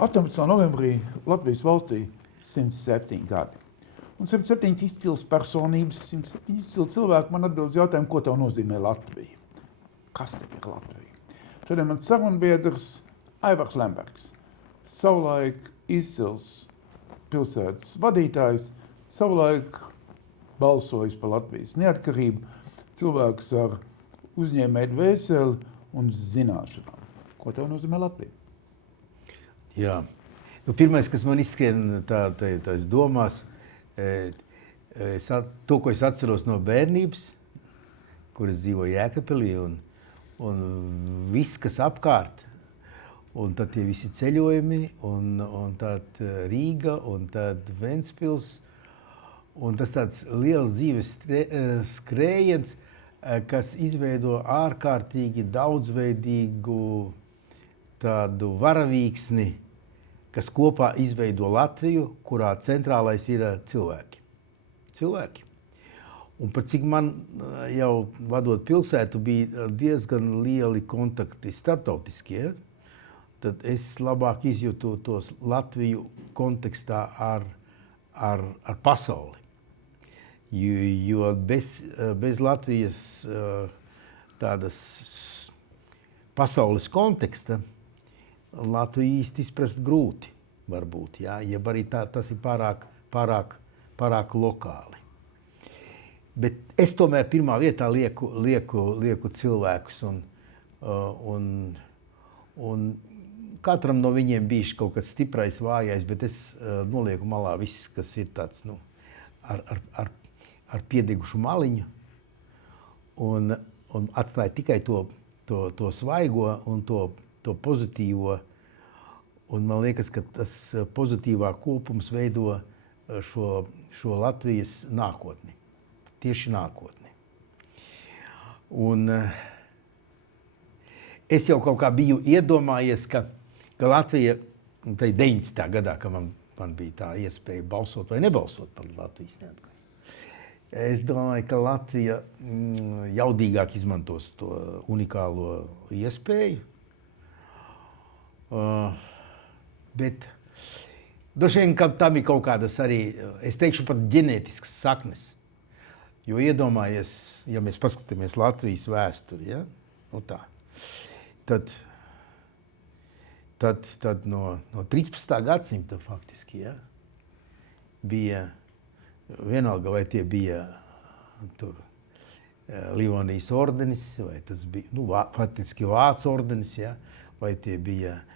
18. novembrī Latvijas valstī 107 gadi. Un 107 izcils personības, 107 izcili cilvēki man atbild uz jautājumu, ko tev nozīmē Latvija? Kas tev ir Latvija? Šodien mans sarunbiedrs Aivars Lembergs, savulaik izcils pilsētas vadītājs, savulaik balsojis par Latvijas neatkarību, cilvēks ar uzņēmēju dvēseli un zināšanām. Ko tev nozīmē Latvija? Jā. Pirmais, kas man izskrien tās domās, to, ko es atceros no bērnības, kur es dzīvoju Jēkabpilī, un viss, kas apkārt, un tad tie visi ceļojumi, un tad Rīga, un tad Ventspils, un tas tāds liels dzīves skrējiens, kas izveido ārkārtīgi daudzveidīgu tādu varavīksni, kas kopā izveido Latviju, kurā centrālais ir cilvēki. Un par cik man jau vadot pilsētu bija diezgan lieli kontakti starptautiskie, tad es labāk izjūtu tos Latviju kontekstā ar pasauli. Jo bez Latvijas tādas pasaules konteksta Latviju īsti izprast grūti, varbūt, jā, jeb arī tas ir pārāk lokāli. Bet es tomēr pirmā vietā lieku cilvēkus, un katram no viņiem bijis kaut kas stiprais, vājais, bet es nolieku malā viss, kas ir tāds, ar piedegušu maliņu, un atstāju tikai to svaigo un to pozitīvo, un man liekas, ka tas pozitīvā kopums veido šo Latvijas nākotni, tieši nākotni. Un es jau kaut kā biju iedomājies, ka Latvija, tai 90. gadā, ka man bija tā iespēja balsot vai nebalsot par Latvijas neatkarību. Es domāju, ka Latvija jaudīgāk izmantos to unikālo iespēju. Bet droši vien, ka tam ir kaut kādas arī, es teikšu, pat ģenētiskas saknes. Jo iedomājies, ja mēs paskatāmies Latvijas vēsturi, ja? Tad no 13. gadsimta faktiski, ja? Bija vienalga, vai tie bija tur Livonijas ordenis, vai tas bija faktiski Vācu ordenis, ja? Vai tie bija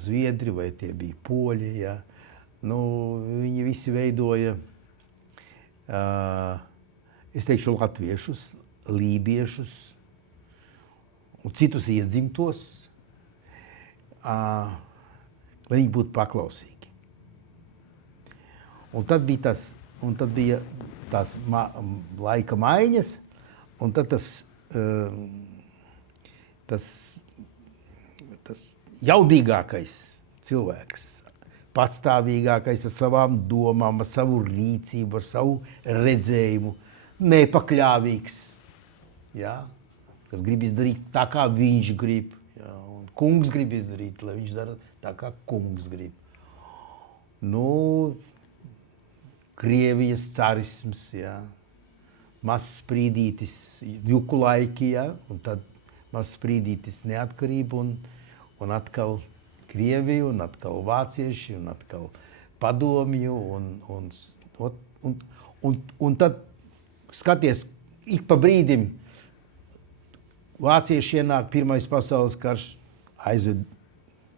Zviedri, vai tie bija Poļi, ja? Viņi visi veidoja, es teikšu, latviešus, lībiešus un citus iedzimtos, lai viņi būtu paklausīgi. Un tad bija tās laika maiņas, un tad tas jaudīgākais cilvēks, patstāvīgākais ar savām domām, ar savu rīcību, ar savu redzējumu, nepakļāvīgs, ja? Kas grib izdarīt tā, kā viņš grib, ja? Un kungs grib izdarīt, lai viņš dara tā, kā kungs grib. Krievijas carisms, ja? Mazs sprīdītis juku laiki, ja? Un tad mazs sprīdītis neatkarība, un atkal Krieviju, un atkal vācieši, un atkal padomju, un tad skaties, ik pa brīdim vācieši ienāk, Pirmais pasaules karš aizved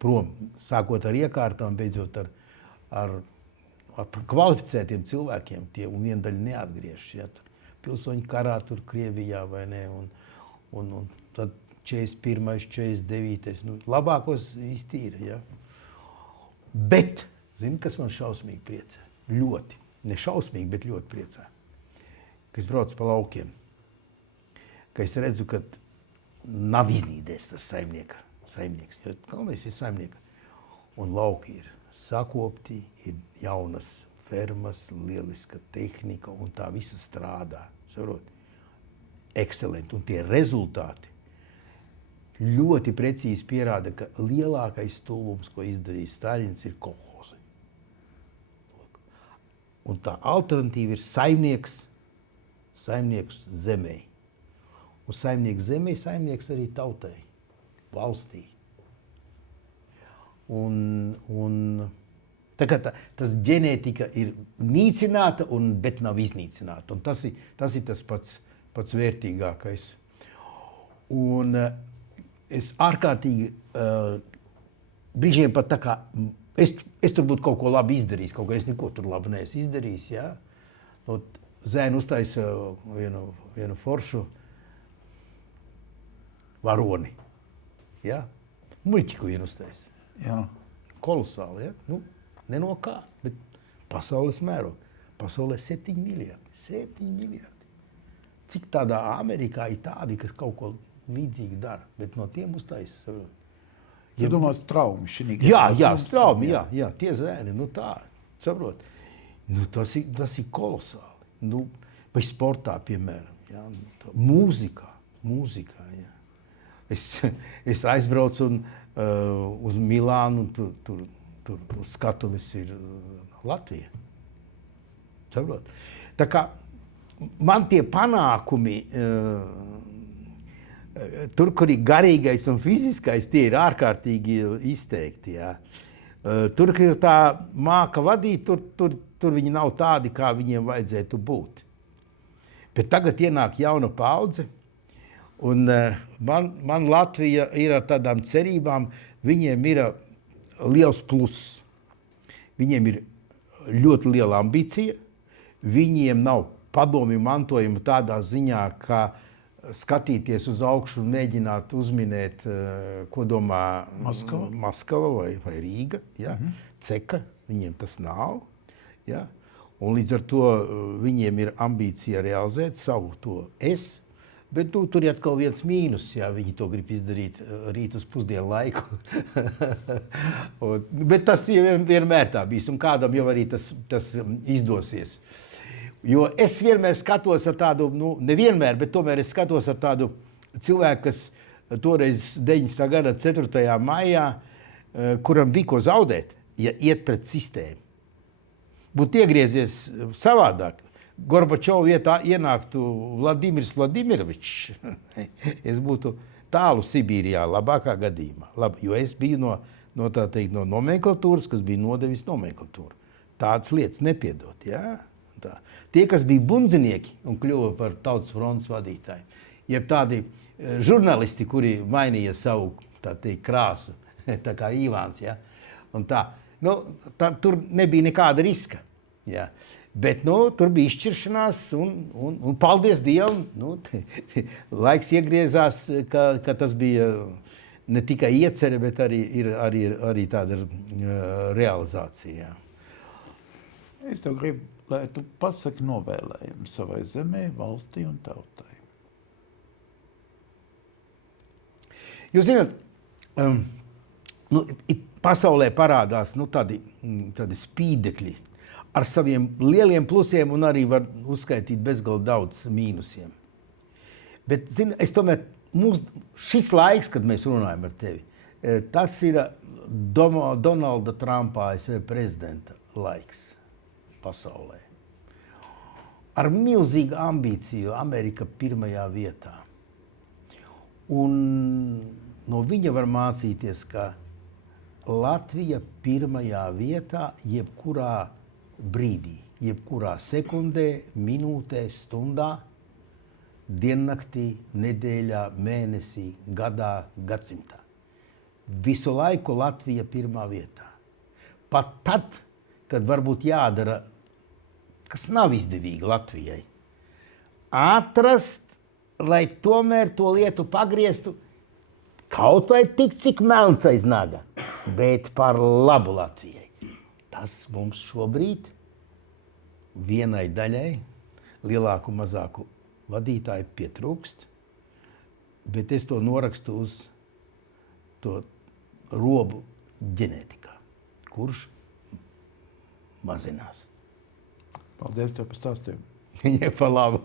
prom, sākot ar iekārtām, beidzot ar kvalificētiem cilvēkiem, un viena daļa neatgriežas, ja, pilsoņu karā tur Krievijā vai ne, un tad 41., 49. Labākos iztīra, ja. Bet, zini, kas man šausmīgi priecē? Ļoti. Ne šausmīgi, bet ļoti priecē. Ka es braucu pa laukiem. Ka es redzu, ka nav iznīdēs tas saimnieks. Jo galvenais ir saimnieka. Un lauki ir sakopti, ir jaunas fermas, lieliska tehnika, un tā visa strādā. Saprot? Ekscelenti. Un tie rezultāti, ļoti precīzi pierāda, ka lielākais stulbums, ko izdarījis Staļins, ir kolhozi. Un tā alternatīva ir saimnieks zemē. Un saimnieks zemē, saimnieks arī tautai, valstī. Un tā kā tas ģenētika ir nīcināta, bet nav iznīcināta. Un tas ir tas pats vērtīgākais. Un es ārkārtīgi brīžiem pat tā kā es tur būtu kaut ko labi izdarījis, kaut kā es neko tur labi neesmu izdarījis. Ja? Zēni uztaisa vienu foršu varoni. Ja? Muļķiku vienu uztaisa. Jā. Kolosāli, ja? Nu, ne no kā, bet pasaules mēroga. Pasaulē 7 miljardi. 7 miljardi. Cik tādā Amerikā ir tādi, kas kaut ko līdzīgi dara, bet no tiem uztaisa. Ja domā, straumi šī Jā, straumi, jā, tie zēni, nu tā, saprot. Nu, tas ir kolosāli. Nu, vai sportā, piemēram, jā, mūzikā, jā. Es aizbraucu uz Milānu, tur skatuves ir Latvija. Saprot? Tā kā man tie panākumi, tur, kur ir garīgais un fiziskais, tie ir ārkārtīgi izteikti. Jā. Tur, kur tā māka vadīt, tur viņi nav tādi, kā viņiem vajadzētu būt. Bet tagad ienāk jauna paudze, un man Latvija ir ar tādām cerībām, viņiem ir liels pluss. Viņiem ir ļoti liela ambicija, viņiem nav padomju mantojuma tādā ziņā, ka skatīties uz augšu un mēģināt uzminēt, ko domā Maskava vai Rīga, ja? Ceka, viņiem tas nav. Ja? Un līdz ar to viņiem ir ambīcija realizēt savu to es, bet tur ir atkal viens mīnus, ja viņi to grib izdarīt rīt uz pusdienu laiku. Bet tas vienmēr tā bijis, un kādam jau arī tas izdosies. Jo es vienmēr skatos ar tādu, nevienmēr, bet tomēr es skatos ar tādu cilvēku, kas toreiz 19. gada 4. maijā, kuram bija ko zaudēt, ja iet pret sistēmu. Būtu iegriezies savādāk. Gorbačovu vietā ienāktu Vladimirs Vladimirovičs. Es būtu tālu Sibīrijā, labākā gadījumā. Jo es biju no nomenklatūras, kas bija nodevis nomenklatūru. Tādas lietas nepiedot, jā? Tā. Tie, kas bija bundzinieki un kļuva par Tautas frontes vadītāji, jeb tādi žurnālisti, kuri mainīja savu krāsu, tā kā Ivāns, ja? Un tā. Tur nebija nekāda riska. Ja? Bet tur bija izšķiršanās un paldies Dievam, laiks iegriezās, ka tas bija ne tikai iecerē, bet arī tāda realizācija. Ja? Es tev gribu, lai tu pasaki novēlējumu savai zemē, valstī un tautai. Jūs zināt, pasaulē parādās tādi spīdekļi ar saviem lieliem plusiem un arī var uzskaitīt bezgalīgi daudz mīnusiem. Bet, es tomēr, šis laiks, kad mēs runājam ar tevi, tas ir Donalda Trumpa ASV prezidenta laiks pasaulē. Ar milzīgu ambīciju Amerika pirmajā vietā. Un no viņa var mācīties, ka Latvija pirmajā vietā jebkurā brīdī, jebkurā sekundē, minūtē, stundā, diennaktī, nedēļā, mēnesī, gadā, gadsimtā. Visu laiku Latvija pirmā vietā. Pat tad, kad varbūt jādara, kas nav izdevīgi Latvijai, atrast, lai tomēr to lietu pagrieztu, kaut vai tik cik melns aiz naga, bet par labu Latvijai. Tas mums šobrīd vienai daļai, lielāku, mazāku vadītāju pietrūkst, bet es to norakstu uz to robu ģenētikā, kurš mazinās. Paldies tev par stāstījumu. Viņai pa labu.